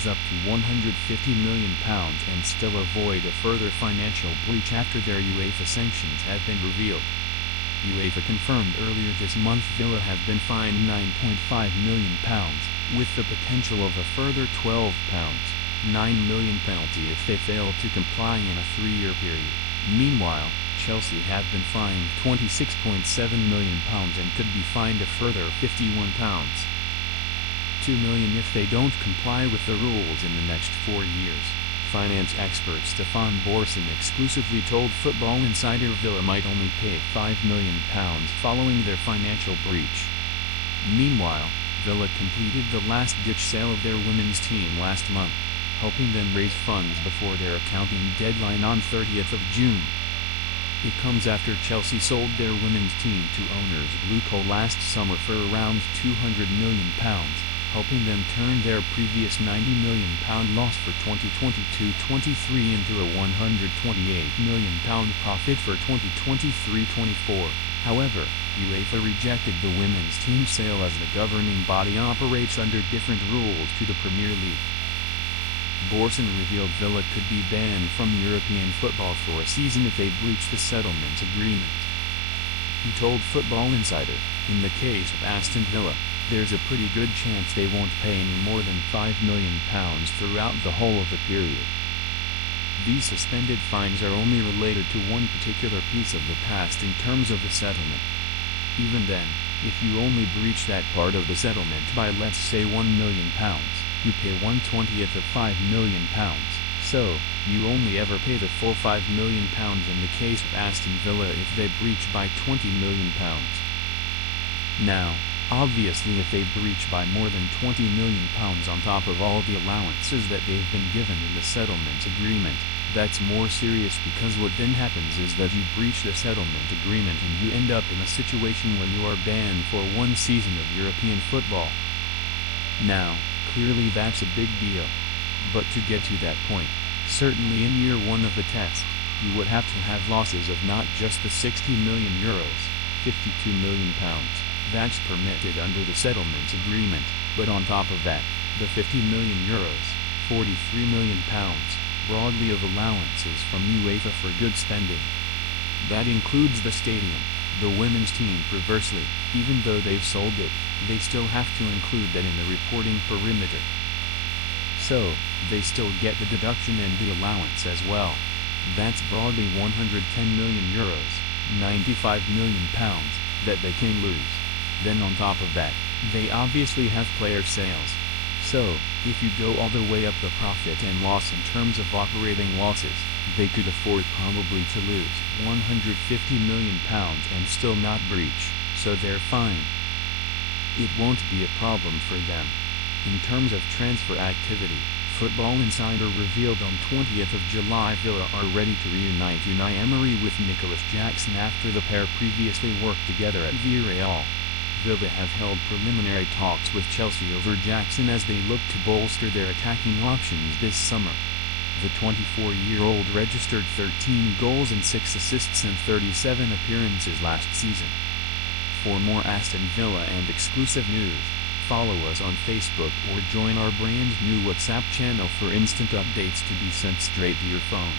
raise up to £150 million and still avoid a further financial breach after their UEFA sanctions have been revealed. UEFA confirmed earlier this month Villa have been fined £9.5 million, with the potential of a further £12.9 million penalty if they fail to comply in a 3-year period. Meanwhile, Chelsea have been fined £26.7 million and could be fined a further £51.2 million if they don't comply with the rules in the next 4 years. Finance expert Stefan Borson exclusively told Football Insider Villa might only pay £5 million following their financial breach. Meanwhile, Villa completed the last-ditch sale of their women's team last month, helping them raise funds before their accounting deadline on 30th of June. It comes after Chelsea sold their women's team to owners BlueCo last summer for around £200 million, helping them turn their previous £90 million loss for 2022-23 into a £128 million profit for 2023-24. However, UEFA rejected the women's team sale as the governing body operates under different rules to the Premier League. Borson revealed Villa could be banned from European football for a season if they breach the settlement agreement. He told Football Insider, in the case of Aston Villa, there's a pretty good chance they won't pay any more than £5 million throughout the whole of the period. These suspended fines are only related to one particular piece of the past in terms of the settlement. Even then, if you only breach that part of the settlement by let's say £1 million, you pay 1/20th of £5 million, so, you only ever pay the full £5 million in the case of Aston Villa if they breach by £20 million. Now, obviously if they breach by more than £20 million on top of all the allowances that they've been given in the settlement agreement, that's more serious because what then happens is that you breach the settlement agreement and you end up in a situation when you are banned for 1 season of European football. Now, clearly that's a big deal. But to get to that point, certainly in year 1 of the test, you would have to have losses of not just the €60 million, £52 million, that's permitted under the settlement agreement, but on top of that, the €50 million, £43 million, broadly of allowances from UEFA for good spending. That includes the stadium, the women's team perversely, even though they've sold it, they still have to include that in the reporting perimeter. So, they still get the deduction and the allowance as well. That's broadly €110 million, £95 million, that they can lose. Then on top of that, they obviously have player sales. So, if you go all the way up the profit and loss in terms of operating losses, they could afford probably to lose £150 million and still not breach, so they're fine. It won't be a problem for them. In terms of transfer activity, Football Insider revealed on 20th of July Villa are ready to reunite Unai Emery with Nicholas Jackson after the pair previously worked together at Villarreal. Villa have held preliminary talks with Chelsea over Jackson as they look to bolster their attacking options this summer. The 24-year-old registered 13 goals and 6 assists in 37 appearances last season. For more Aston Villa and exclusive news, follow us on Facebook or join our brand new WhatsApp channel for instant updates to be sent straight to your phone.